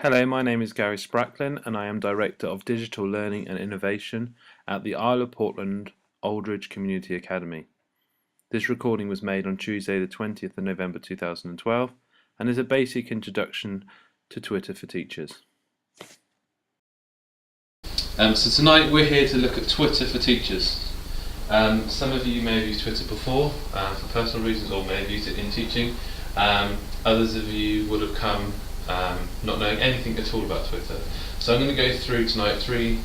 Hello, my name is Gary Spracklen and I am Director of Digital Learning and Innovation at the Isle of Portland Aldridge Community Academy. This recording was made on Tuesday the 20th of November 2012 and is a basic introduction to Twitter for teachers. So tonight we're here to look at Twitter for teachers. Some of you may have used Twitter before for personal reasons or may have used it in teaching. Others of you would have come not knowing anything at all about Twitter. So I'm going to go through tonight three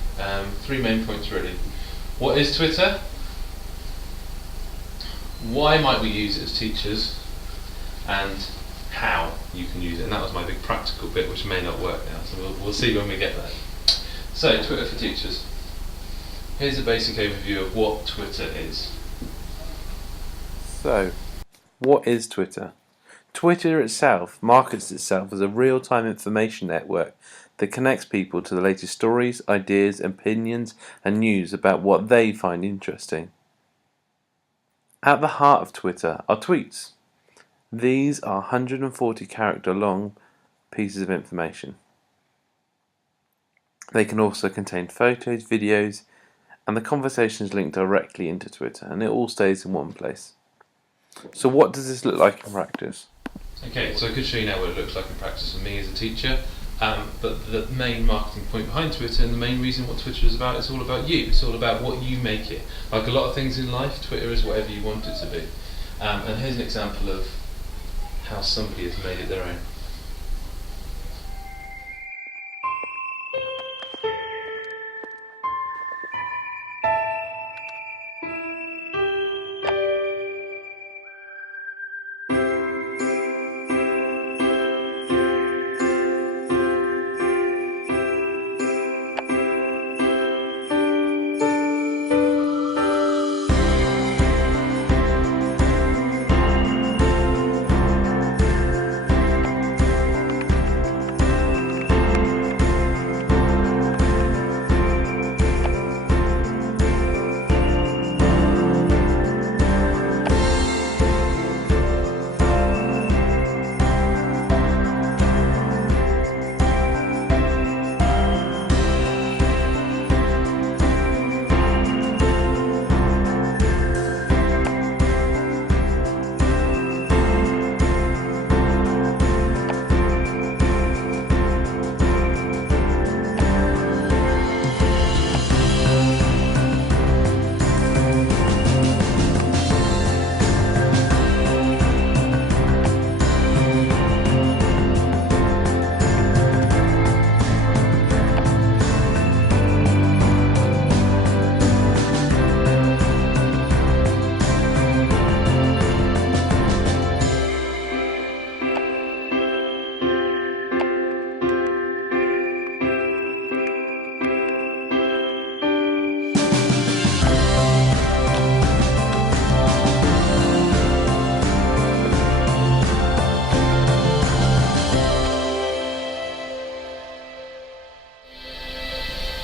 main points really. What is Twitter? Why might we use it as teachers? And how you can use it. And that was my big practical bit, which may not work now. So we'll see when we get there. So Twitter for teachers. Here's a basic overview of what Twitter is. So, what is Twitter? Twitter itself markets itself as a real-time information network that connects people to the latest stories, ideas, opinions and news about what they find interesting. At the heart of Twitter are tweets. These are 140 character long pieces of information. They can also contain photos, videos, and the conversation is linked directly into Twitter, and it all stays in one place. So what does this look like in practice? Okay, so I could show you now what it looks like in practice for me as a teacher, but the main marketing point behind Twitter and the main reason what Twitter is about, it's all about you. It's all about what you make it. Like a lot of things in life, Twitter is whatever you want it to be. And here's an example of how somebody has made it their own.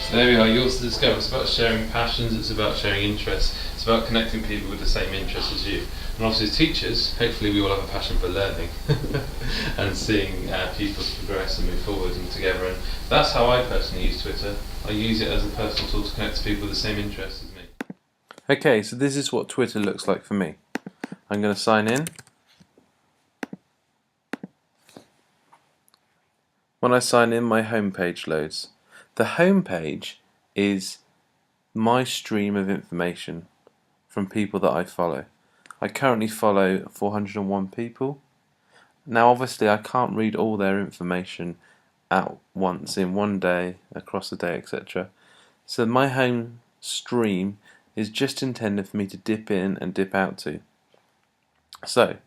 So there we are, yours to discover. It's about sharing passions, it's about sharing interests, it's about connecting people with the same interests as you. And obviously as teachers, hopefully we all have a passion for learning and seeing people progress and move forward and together. And that's how I personally use Twitter. I use it as a personal tool to connect to people with the same interests as me. Okay, so this is what Twitter looks like for me. I'm going to sign in. When I sign in, my homepage loads. The homepage is my stream of information from people that I follow. I currently follow 401 people. Now obviously I can't read all their information at once in one day, across the day, etc. So my home stream is just intended for me to dip in and dip out to. So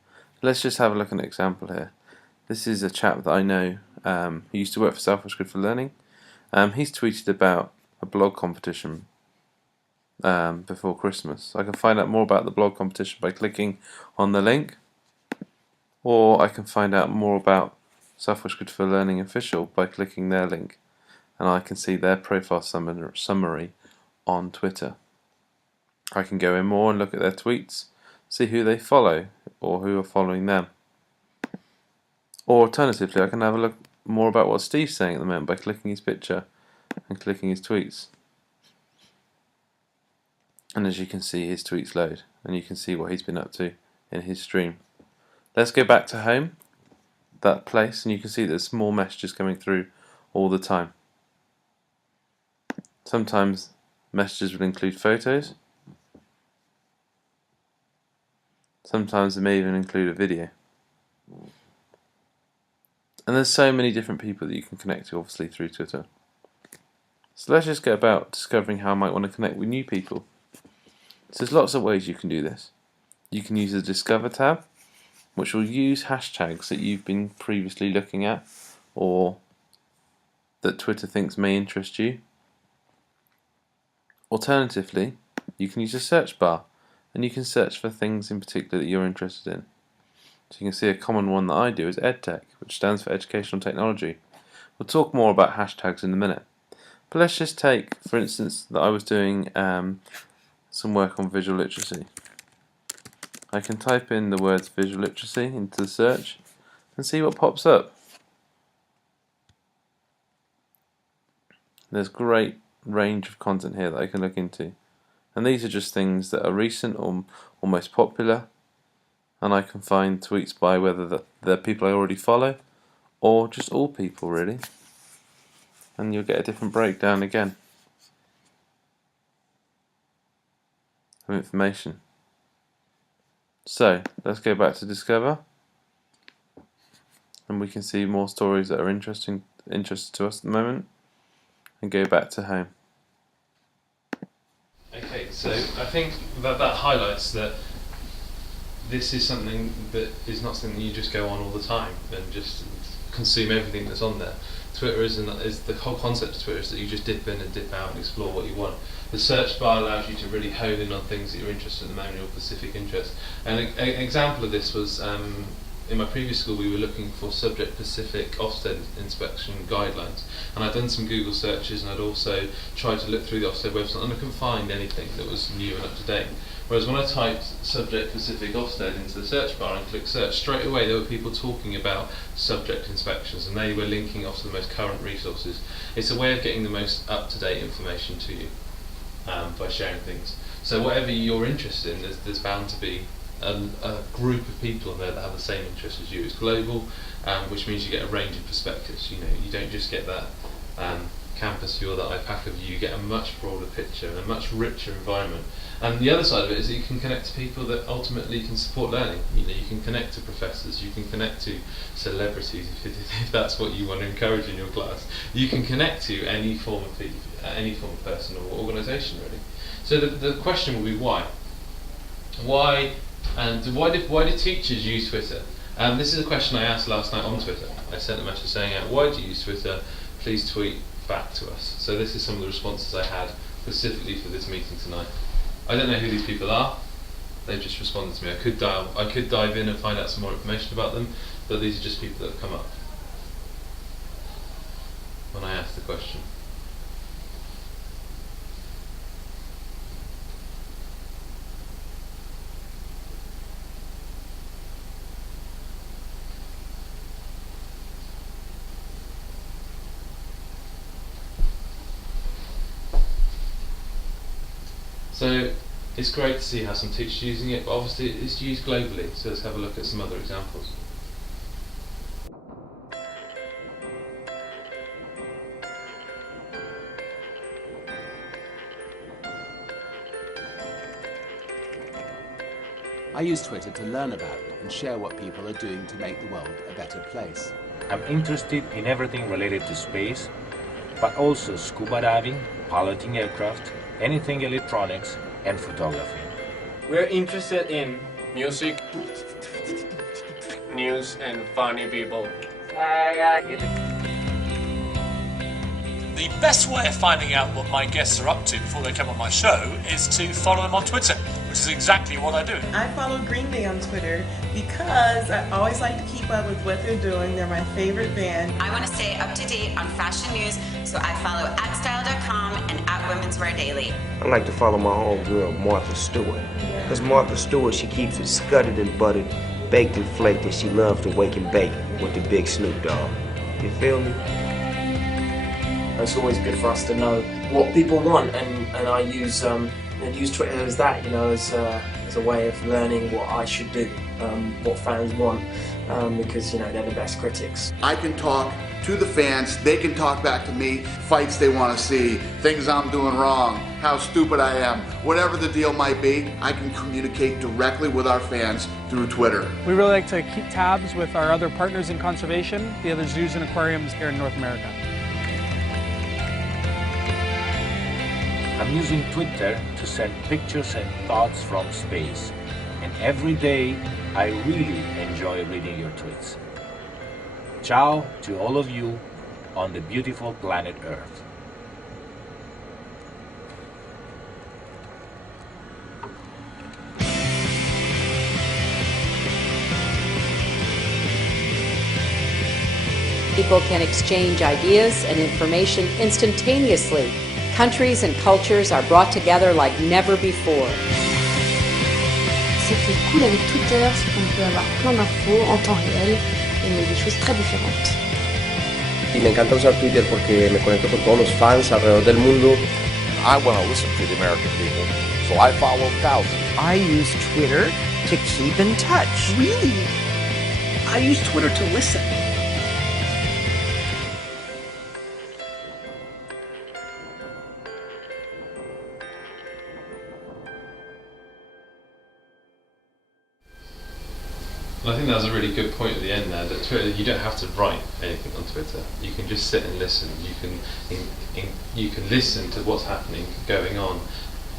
let's just have a look at an example here. This is a chap that I know who used to work for Southwell for Learning. He's tweeted about a blog competition before Christmas. I can find out more about the blog competition by clicking on the link, or I can find out more about Southwell for Learning official by clicking their link, and I can see their profile summary on Twitter. I can go in more and look at their tweets, see who they follow or who are following them. Or alternatively, I can have a look more about what Steve's saying at the moment by clicking his picture and clicking his tweets. And as you can see, his tweets load, and you can see what he's been up to in his stream. Let's go back to home, that place, and you can see there's more messages coming through all the time. Sometimes messages will include photos. Sometimes they may even include a video. And there's so many different people that you can connect to, obviously, through Twitter. So let's just get about discovering how I might want to connect with new people. So there's lots of ways you can do this. You can use the Discover tab, which will use hashtags that you've been previously looking at or that Twitter thinks may interest you. Alternatively, you can use a search bar and you can search for things in particular that you're interested in. So you can see a common one that I do is EdTech, which stands for Educational Technology. We'll talk more about hashtags in a minute. But let's just take, for instance, that I was doing some work on visual literacy. I can type in the words visual literacy into the search and see what pops up. There's great range of content here that I can look into, and these are just things that are recent or most popular, and I can find tweets by whether they're people I already follow or just all people really, and you'll get a different breakdown again of information. So let's go back to Discover, and we can see more stories that are interested to us at the moment, and go back to home. Okay, so I think that highlights that this is something that is not something that you just go on all the time and just consume everything that's on there. Twitter is the whole concept of Twitter is that you just dip in and dip out and explore what you want. The search bar allows you to really hone in on things that you're interested in at the moment, your specific interest. And an example of this was in my previous school we were looking for subject-specific Ofsted inspection guidelines, and I'd done some Google searches and I'd also tried to look through the Ofsted website and I couldn't find anything that was new and up to date. Whereas when I typed subject-specific Ofsted into the search bar and clicked search, straight away there were people talking about subject inspections and they were linking off to the most current resources. It's a way of getting the most up-to-date information to you by sharing things. So whatever you're interested in, there's bound to be a group of people in there that have the same interests as you. It's global, which means you get a range of perspectives. You know, you don't just get that campus view or that IPACA view. You get a much broader picture and a much richer environment. And the other side of it is that you can connect to people that ultimately can support learning. You know, you can connect to professors, you can connect to celebrities if that's what you want to encourage in your class. You can connect to any form of person or organisation really. So the question will be why? Why did teachers use Twitter? This is a question I asked last night on Twitter. I sent a message saying, why do you use Twitter? Please tweet back to us. So this is some of the responses I had specifically for this meeting tonight. I don't know who these people are. They've just responded to me. I could dive in and find out some more information about them, but these are just people that have come up when I asked the question. So it's great to see how some teachers are using it, but obviously it's used globally, so let's have a look at some other examples. I use Twitter to learn about and share what people are doing to make the world a better place. I'm interested in everything related to space, but also scuba diving, piloting aircraft, anything electronics, and photography. We're interested in music, news, and funny people. The best way of finding out what my guests are up to before they come on my show is to follow them on Twitter, which is exactly what I do. I follow Green Day on Twitter because I always like to keep up with what they're doing. They're my favorite band. I want to stay up to date on fashion news, so I follow @style.com and @Women's Wear Daily. I like to follow my homegirl, Martha Stewart. Because Martha Stewart, she keeps it scudded and buttered, baked and flaked, and she loves to wake and bake with the big Snoop Dogg. You feel me? It's always good for us to know what people want, and I use Twitter as that, as a way of learning what I should do, what fans want, because they're the best critics. I can talk to the fans, they can talk back to me, fights they want to see, things I'm doing wrong, how stupid I am, whatever the deal might be, I can communicate directly with our fans through Twitter. We really like to keep tabs with our other partners in conservation, the other zoos and aquariums here in North America. I'm using Twitter to send pictures and thoughts from space, and every day I really enjoy reading your tweets. Ciao to all of you on the beautiful planet Earth. People can exchange ideas and information instantaneously. Countries and cultures are brought together like never before. Ce qui est cool avec Twitter, c'est qu'on peut avoir plein d'infos en temps réel et des choses très différentes. Y me encanta usar Twitter porque me conecto con todos los fans alrededor del mundo. I want to listen to the American people, so I follow thousands. I use Twitter to keep in touch. Really? I use Twitter to listen. I think that was a really good point at the end there, that Twitter, you don't have to write anything on Twitter. You can just sit and listen. You can listen to what's happening, going on.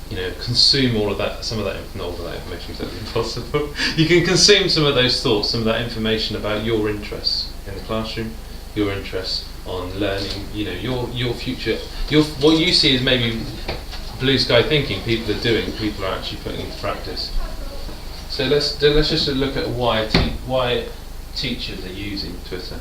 Consume all of that, some of that, not all of that information, is impossible. You can consume some of those thoughts, some of that information about your interests in the classroom, your interests on learning, your future, what you see is maybe blue sky thinking, people are doing, people are actually putting into practice. So let's just look at why teachers are using Twitter.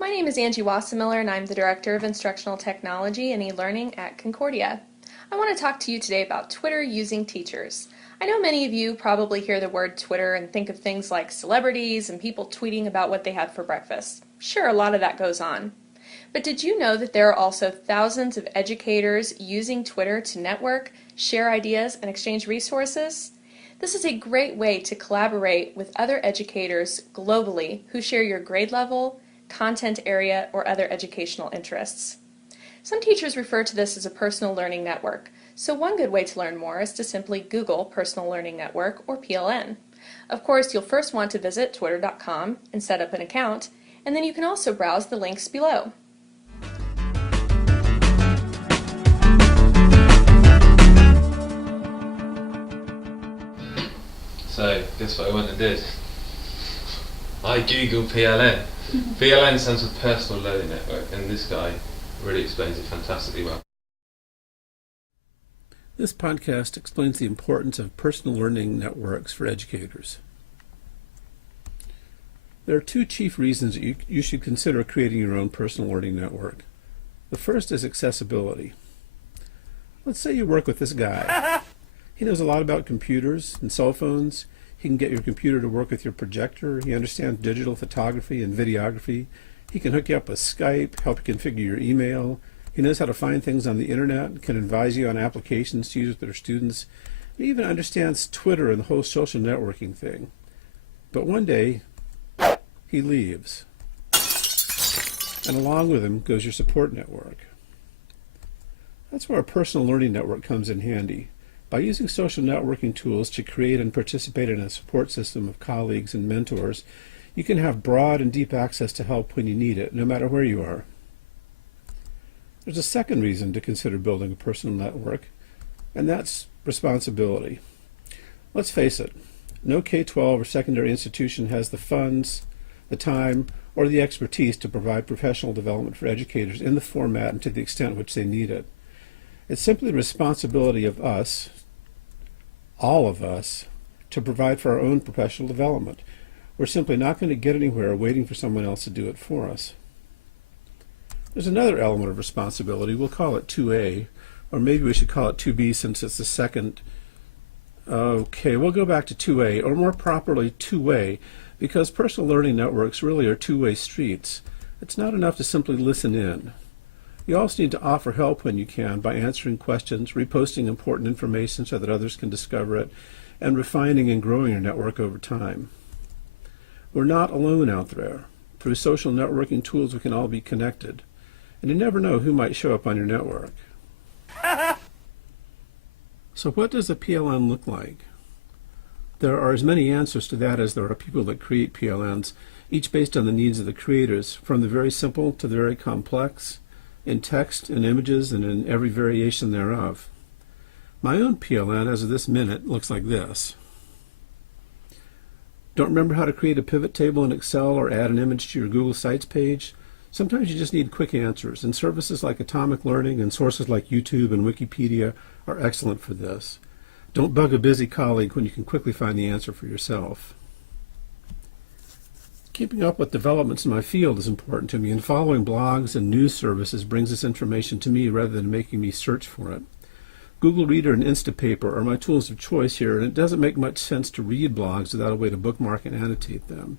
My name is Angie Wassermiller, and I'm the Director of Instructional Technology and E-Learning at Concordia. I want to talk to you today about Twitter using teachers. I know many of you probably hear the word Twitter and think of things like celebrities and people tweeting about what they had for breakfast. Sure, a lot of that goes on. But did you know that there are also thousands of educators using Twitter to network, share ideas, and exchange resources? This is a great way to collaborate with other educators globally who share your grade level, content area, or other educational interests. Some teachers refer to this as a personal learning network, so one good way to learn more is to simply Google Personal Learning Network, or PLN. Of course, you'll first want to visit twitter.com and set up an account, and then you can also browse the links below. So, guess what I went and did? I googled PLN. PLN stands for Personal Learning Network, and this guy really explains it fantastically well. This podcast explains the importance of personal learning networks for educators. There are two chief reasons that you should consider creating your own personal learning network. The first is accessibility. Let's say you work with this guy. He knows a lot about computers and cell phones. He can get your computer to work with your projector. He understands digital photography and videography. He can hook you up with Skype, help you configure your email. He knows how to find things on the internet, can advise you on applications to use with their students. He even understands Twitter and the whole social networking thing. But one day, he leaves. And along with him goes your support network. That's where a personal learning network comes in handy. By using social networking tools to create and participate in a support system of colleagues and mentors, you can have broad and deep access to help when you need it, no matter where you are. There's a second reason to consider building a personal network, and that's responsibility. Let's face it, no K-12 or secondary institution has the funds, the time, or the expertise to provide professional development for educators in the format and to the extent which they need it. It's simply the responsibility of us, all of us, to provide for our own professional development. We're simply not going to get anywhere waiting for someone else to do it for us. There's another element of responsibility, we'll call it 2A, Or maybe we should call it 2B since it's the second. Okay, we'll go back to 2A, or more properly 2-way, because personal learning networks really are two-way streets. It's not enough to simply listen in. You also need to offer help when you can by answering questions, reposting important information so that others can discover it, and refining and growing your network over time. We're not alone out there. Through social networking tools, we can all be connected. And you never know who might show up on your network. So what does a PLN look like? There are as many answers to that as there are people that create PLNs, each based on the needs of the creators, from the very simple to the very complex, in text, in images, and in every variation thereof. My own PLN, as of this minute, looks like this. Don't remember how to create a pivot table in Excel or add an image to your Google Sites page? Sometimes you just need quick answers, and services like Atomic Learning and sources like YouTube and Wikipedia are excellent for this. Don't bug a busy colleague when you can quickly find the answer for yourself. Keeping up with developments in my field is important to me, and following blogs and news services brings this information to me rather than making me search for it. Google Reader and Instapaper are my tools of choice here, and it doesn't make much sense to read blogs without a way to bookmark and annotate them.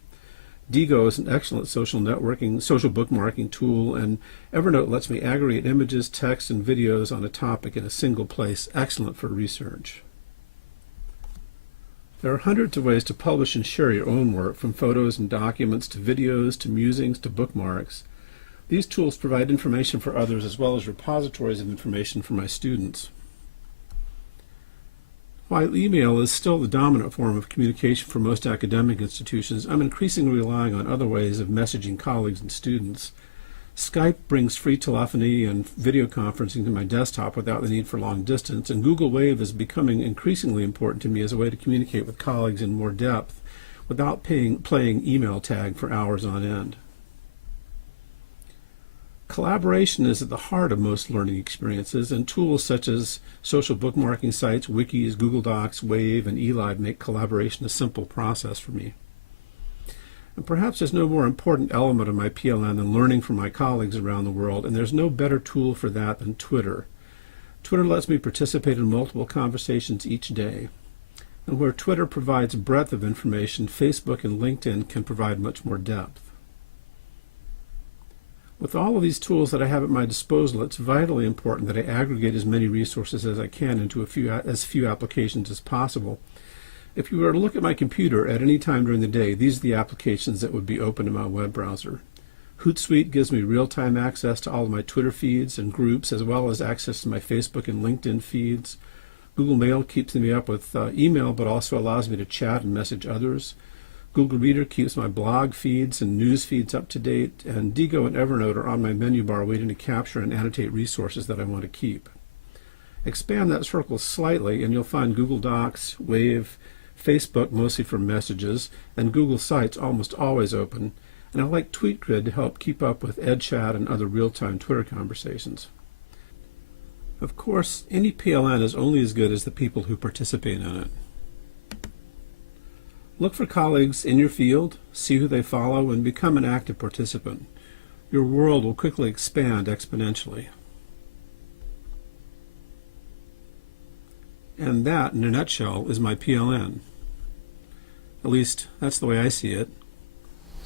Digo is an excellent social bookmarking tool, and Evernote lets me aggregate images, text, and videos on a topic in a single place, excellent for research. There are hundreds of ways to publish and share your own work, from photos and documents to videos to musings to bookmarks. These tools provide information for others as well as repositories of information for my students. While email is still the dominant form of communication for most academic institutions, I'm increasingly relying on other ways of messaging colleagues and students. Skype brings free telephony and video conferencing to my desktop without the need for long distance, and Google Wave is becoming increasingly important to me as a way to communicate with colleagues in more depth without playing email tag for hours on end. Collaboration is at the heart of most learning experiences, and tools such as social bookmarking sites, wikis, Google Docs, Wave, and eLive make collaboration a simple process for me. And perhaps there's no more important element of my PLN than learning from my colleagues around the world, and there's no better tool for that than Twitter. Twitter lets me participate in multiple conversations each day. And where Twitter provides breadth of information, Facebook and LinkedIn can provide much more depth. With all of these tools that I have at my disposal, it's vitally important that I aggregate as many resources as I can into as few applications as possible. If you were to look at my computer at any time during the day, these are the applications that would be open in my web browser. Hootsuite gives me real-time access to all of my Twitter feeds and groups, as well as access to my Facebook and LinkedIn feeds. Google Mail keeps me up with email, but also allows me to chat and message others. Google Reader keeps my blog feeds and news feeds up to date, and Digo and Evernote are on my menu bar waiting to capture and annotate resources that I want to keep. Expand that circle slightly and you'll find Google Docs, Wave, Facebook mostly for messages, and Google Sites almost always open, and I like TweetGrid to help keep up with EdChat and other real-time Twitter conversations. Of course, any PLN is only as good as the people who participate in it. Look for colleagues in your field, see who they follow, and become an active participant. Your world will quickly expand exponentially. And that, in a nutshell, is my PLN. At least, that's the way I see it.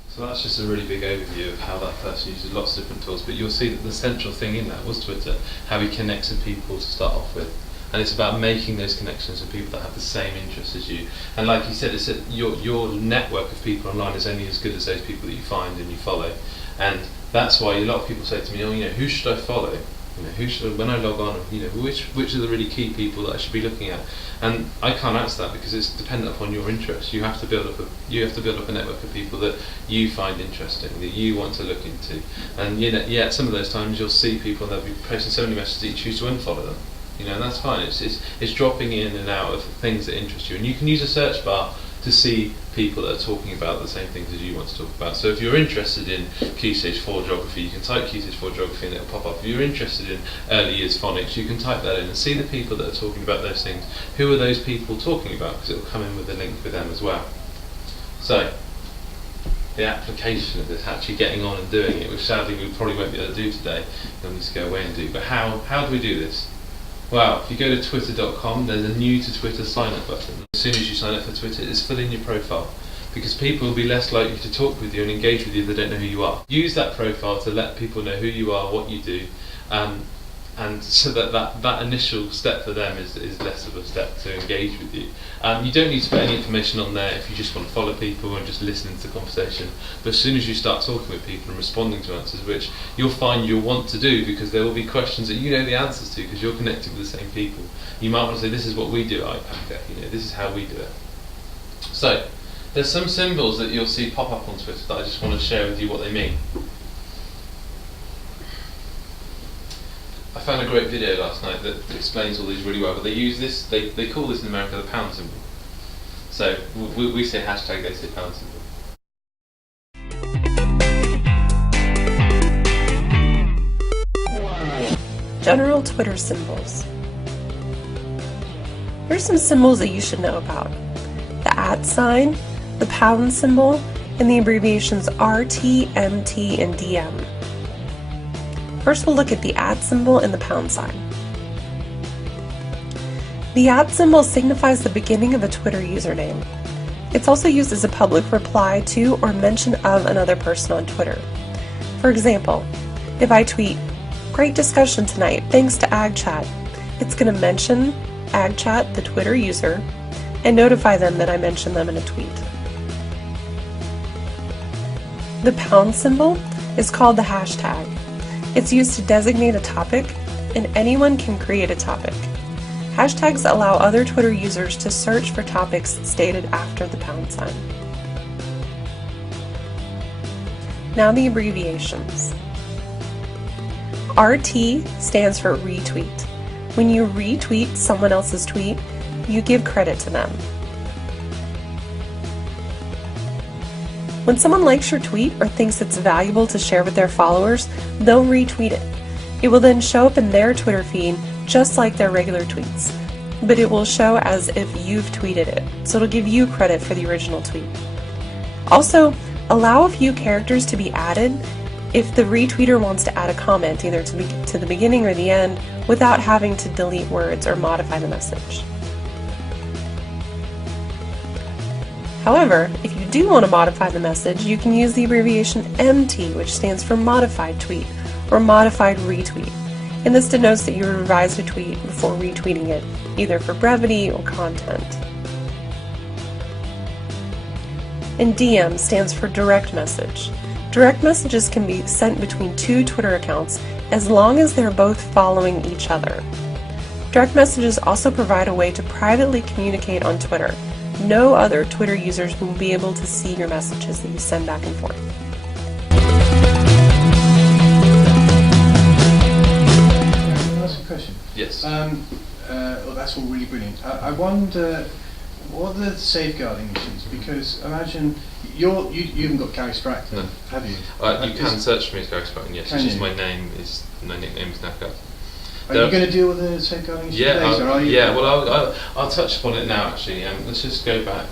So that's just a really big overview of how that person uses lots of different tools, but you'll see that the central thing in that was Twitter, how he connects with people to start off with. And it's about making those connections with people that have the same interests as you. And like you said, your network of people online is only as good as those people that you find and you follow. And that's why a lot of people say to me, who should I follow? When I log on, which are the really key people that I should be looking at? And I can't answer that because it's dependent upon your interests. You have to build up a network of people that you find interesting, that you want to look into. And some of those times you'll see people that will be posting so many messages that you choose to unfollow them. And that's fine. It's dropping in and out of things that interest you, and you can use a search bar to see people that are talking about the same things as you want to talk about. So if you're interested in Key Stage 4 geography, you can type Key Stage 4 geography and it'll pop up. If you're interested in early years phonics, you can type that in and see the people that are talking about those things. Who are those people talking about? Because it'll come in with a link with them as well. So the application of this, actually getting on and doing it, which sadly we probably won't be able to do today, we'll need to go away and do. But how do we do this? Wow, if you go to twitter.com, there's a new to Twitter sign up button. As soon as you sign up for Twitter, it's fill in your profile, because people will be less likely to talk with you and engage with you if they don't know who you are. Use that profile to let people know who you are, what you do, and so that initial step for them is less of a step to engage with you. You don't need to put any information on there if you just want to follow people and just listen to the conversation. But as soon as you start talking with people and responding to answers, which you'll find you'll want to do because there will be questions that you know the answers to because you're connected with the same people. You might want to say, this is what we do at IPACA, this is how we do it. So, there's some symbols that you'll see pop up on Twitter that I just want to share with you what they mean. I found a great video last night that explains all these really well, but they use this, they call this in America the pound symbol. So we say hashtag, they say pound symbol. General Twitter symbols. Here's some symbols that you should know about. The @ sign, the pound symbol, and the abbreviations RT, MT, and DM. First we'll look at the @ symbol and the pound sign. The @ symbol signifies the beginning of a Twitter username. It's also used as a public reply to or mention of another person on Twitter. For example, if I tweet, "Great discussion tonight, thanks to AgChat," it's going to mention AgChat, the Twitter user, and notify them that I mentioned them in a tweet. The pound symbol is called the hashtag. It's used to designate a topic, and anyone can create a topic. Hashtags allow other Twitter users to search for topics stated after the pound sign. Now the abbreviations. RT stands for retweet. When you retweet someone else's tweet, you give credit to them. When someone likes your tweet or thinks it's valuable to share with their followers, they'll retweet it. It will then show up in their Twitter feed just like their regular tweets, but it will show as if you've tweeted it, so it'll give you credit for the original tweet. Also, allow a few characters to be added if the retweeter wants to add a comment either to the beginning or the end without having to delete words or modify the message. However, if you do want to modify the message, you can use the abbreviation MT, which stands for modified tweet or modified retweet. And this denotes that you revised a tweet before retweeting it, either for brevity or content. And DM stands for direct message. Direct messages can be sent between two Twitter accounts as long as they're both following each other. Direct messages also provide a way to privately communicate on Twitter. No other Twitter users will be able to see your messages that you send back and forth. Can I ask a question? Yes. Well, that's all really brilliant. I wonder, what are the safeguarding issues? Because imagine you haven't got Gary Spracklen, no. Have you? You can search for me as Gary Spracklen. Yes, it's just my nickname is Naka. Are you going to deal with the safeguarding issues later? Are you? Yeah. Well, I'll touch upon it now. Actually, let's just go back.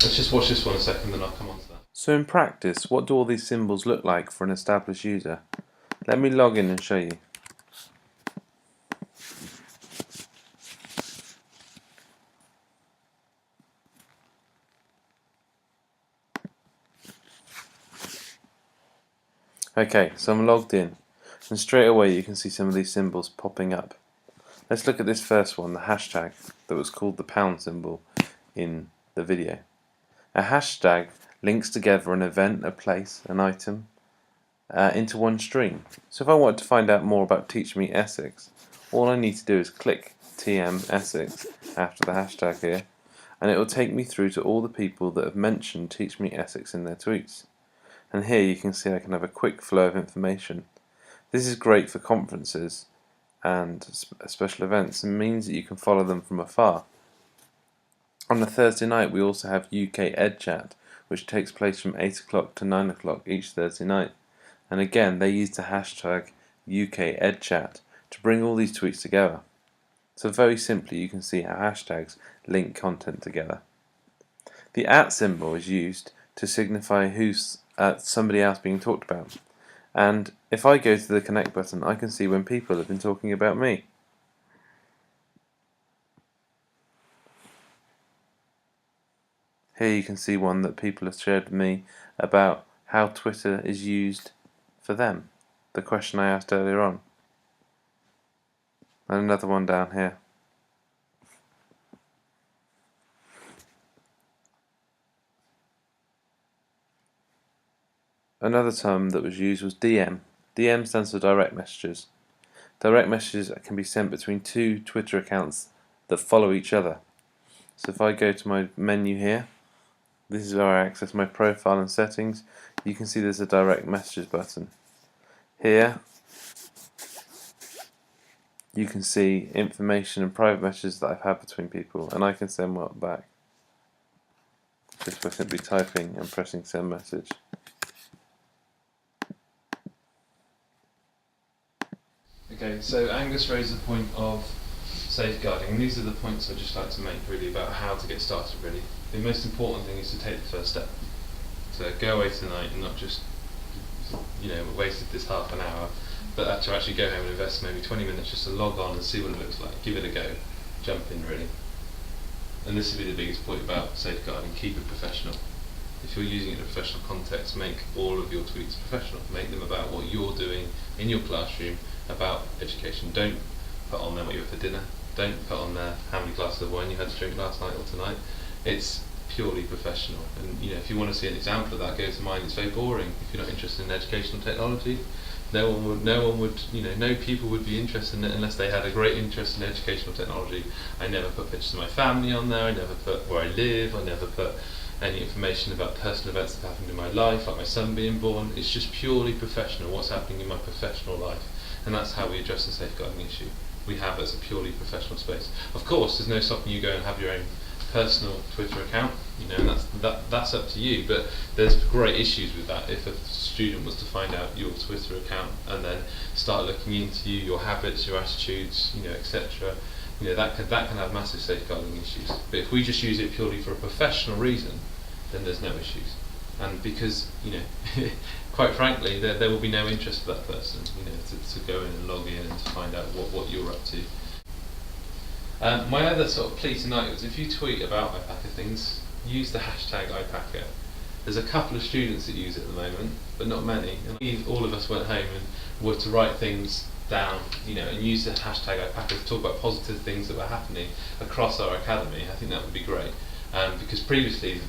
Let's just watch this one a second, then I'll come on to that. So in practice, what do all these symbols look like for an established user? Let me log in and show you. Okay, so I'm logged in, and straight away you can see some of these symbols popping up. Let's look at this first one, the hashtag that was called the pound symbol in the video. A hashtag links together an event, a place, an item into one stream. So if I wanted to find out more about Teach Me Essex, all I need to do is click TM Essex after the hashtag here, and it will take me through to all the people that have mentioned Teach Me Essex in their tweets. And here you can see I can have a quick flow of information. This is great for conferences and special events and means that you can follow them from afar. On a Thursday night we also have UK EdChat, which takes place from 8 o'clock to 9 o'clock each Thursday night. And again they use the hashtag UK EdChat to bring all these tweets together. So very simply you can see how hashtags link content together. The @ symbol is used to signify who's somebody else being talked about, and if I go to the connect button I can see when people have been talking about me. Here you can see one that people have shared with me about how Twitter is used for them, the question I asked earlier on. And another one down here. Another term that was used was DM. DM stands for direct messages. Direct messages can be sent between two Twitter accounts that follow each other. So if I go to my menu here, this is where I access my profile and settings. You can see there's a direct messages button. Here you can see information and private messages that I've had between people, and I can send one back just by simply typing and pressing send message. Okay, so Angus raised the point of safeguarding, and these are the points I'd just like to make really about how to get started really. The most important thing is to take the first step. So go away tonight and not just, wasted this half an hour, but to actually go home and invest maybe 20 minutes just to log on and see what it looks like. Give it a go. Jump in really. And this would be the biggest point about safeguarding. Keep it professional. If you're using it in a professional context, make all of your tweets professional. Make them about what you're doing in your classroom about education. Don't put on there what you had for dinner. Don't put on there how many glasses of wine you had to drink last night or tonight. It's purely professional. And if you want to see an example of that, go to mine. It's very boring. If you're not interested in educational technology, no people would be interested in it unless they had a great interest in educational technology. I never put pictures of my family on there. I never put where I live. I never put any information about personal events that happened in my life, like my son being born. It's just purely professional, what's happening in my professional life. And that's how we address the safeguarding issue. We have it as a purely professional space. Of course, there's no stopping you go and have your own personal Twitter account, and that's up to you, but there's great issues with that. If a student was to find out your Twitter account and then start looking into you, your habits, your attitudes, etc., that can have massive safeguarding issues. But if we just use it purely for a professional reason, then there's no issues. And because, quite frankly, there will be no interest for that person, to go in and log in and to find out what you're up to. My other sort of plea tonight was, if you tweet about IPACA things, use the hashtag IPACA. There's a couple of students that use it at the moment, but not many. And if all of us went home and were to write things down, and use the hashtag IPACA to talk about positive things that were happening across our academy, I think that would be great. Because previously,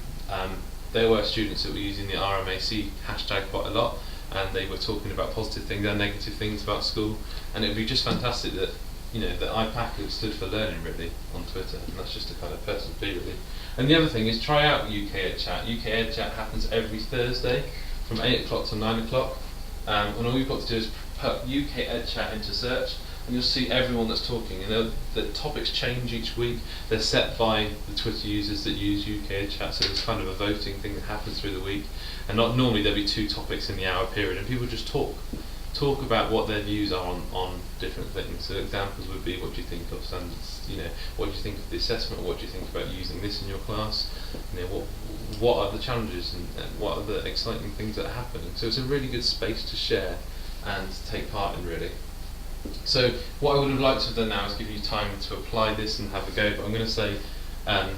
there were students that were using the RMAC hashtag quite a lot, and they were talking about positive things and negative things about school, and it would be just fantastic that that IPACA stood for learning really on Twitter, and that's just a kind of personal plea really. And the other thing is, try out UK Ed Chat. UK Ed Chat happens every Thursday from 8 o'clock to 9 o'clock, and all you've got to do is put UK Ed Chat into search, and you'll see everyone that's talking. And the topics change each week. They're set by the Twitter users that use UK Ed Chat, so there's kind of a voting thing that happens through the week. And normally there'll be 2 topics in the hour period, and people just talk about what their views are on different things. So examples would be, what do you think of standards? What do you think of the assessment? What do you think about using this in your class? What are the challenges and what are the exciting things that are happening? So it's a really good space to share and to take part in really. So what I would have liked to have done now is give you time to apply this and have a go, but I'm going to say go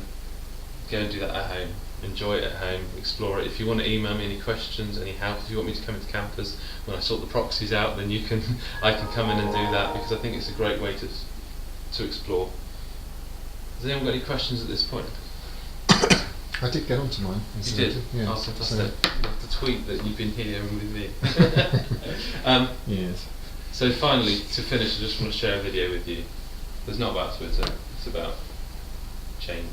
and do that at home. Enjoy it at home, explore it. If you want to email me any questions, any help, if you want me to come into campus when I sort the proxies out, then I can come in and do that, because I think it's a great way to explore. Has anyone got any questions at this point? I did get onto mine. You did? Yeah. Oh, fantastic. You have to tweet that you've been here with me. Yes. So finally, to finish, I just want to share a video with you. It's not about Twitter, it's about change.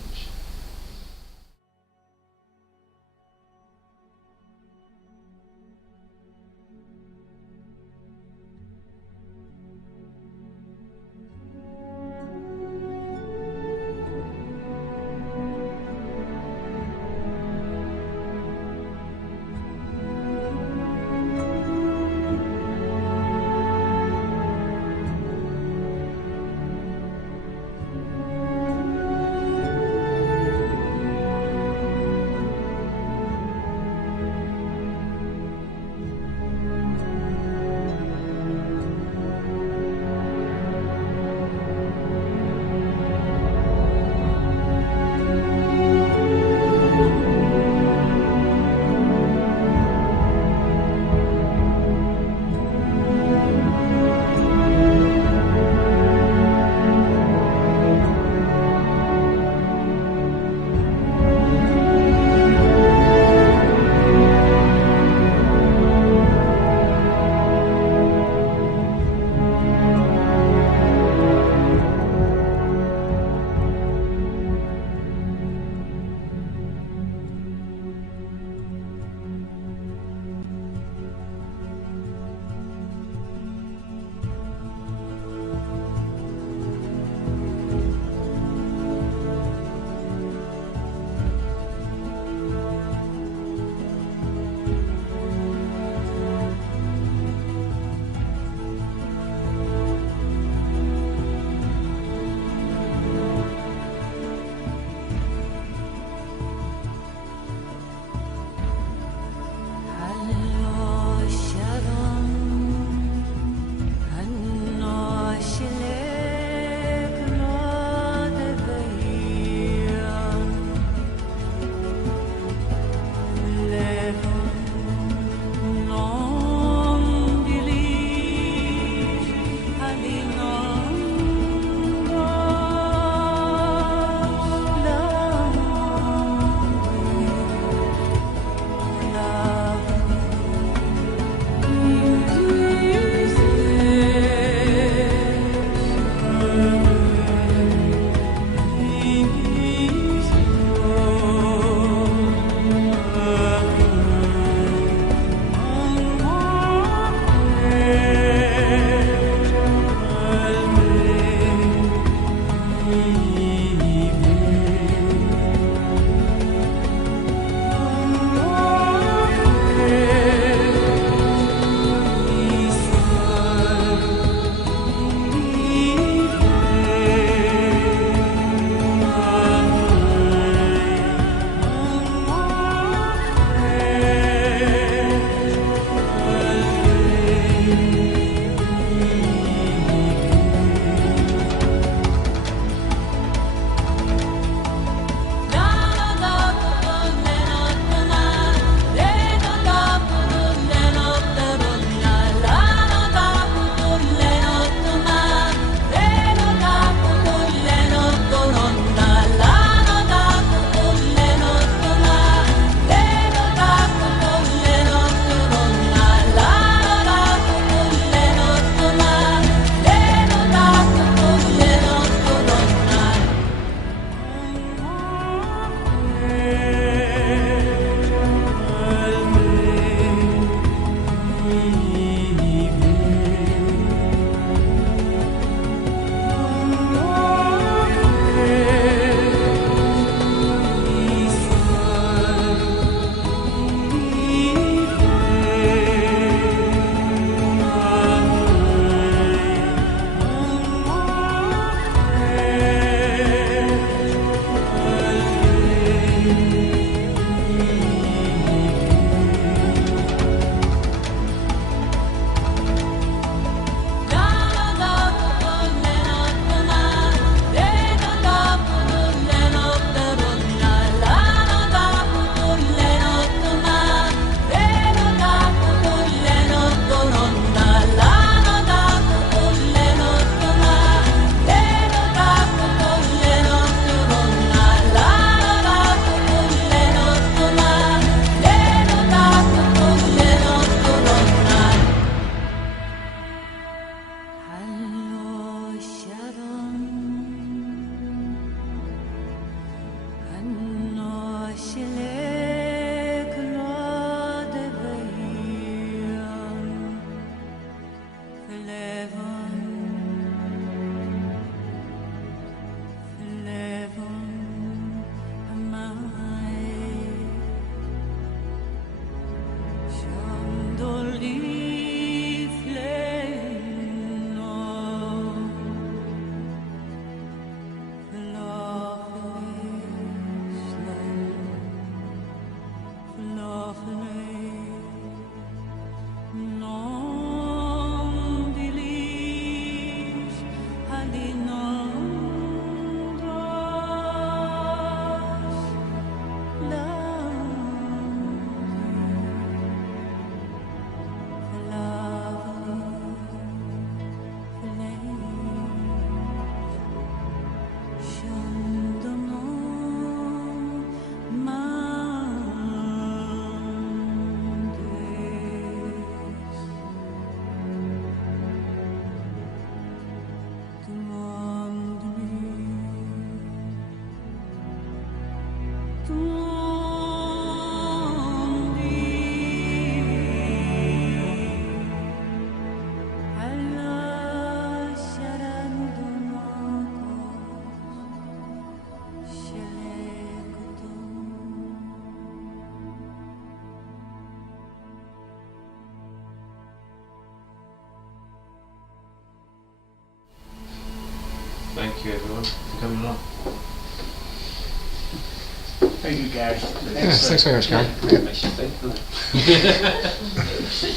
Very good, Gary. Yes, thanks very much, Gary. Makes you think, doesn't it?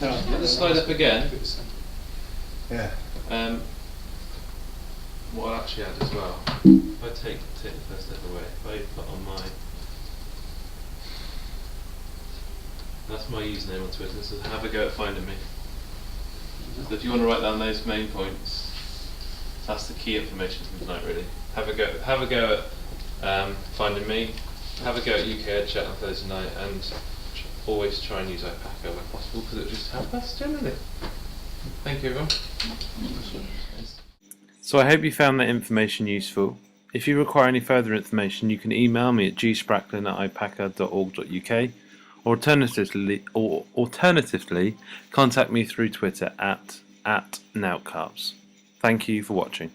Let us slide up again. Yeah. What I'll actually add as well, if I take the first step away, if I put on that's my username on Twitter, so have a go at finding me. So if you want to write down those main points, that's the key information from tonight really. Have a go at finding me, have a go at UK Ed Chat on Thursday night, and always try and use IPACA where possible because it'll just help us generally. Thank you everyone. So I hope you found that information useful. If you require any further information, you can email me at gspracklen@ipaca.org.uk or alternatively contact me through Twitter at @NoutCarbs. Thank you for watching.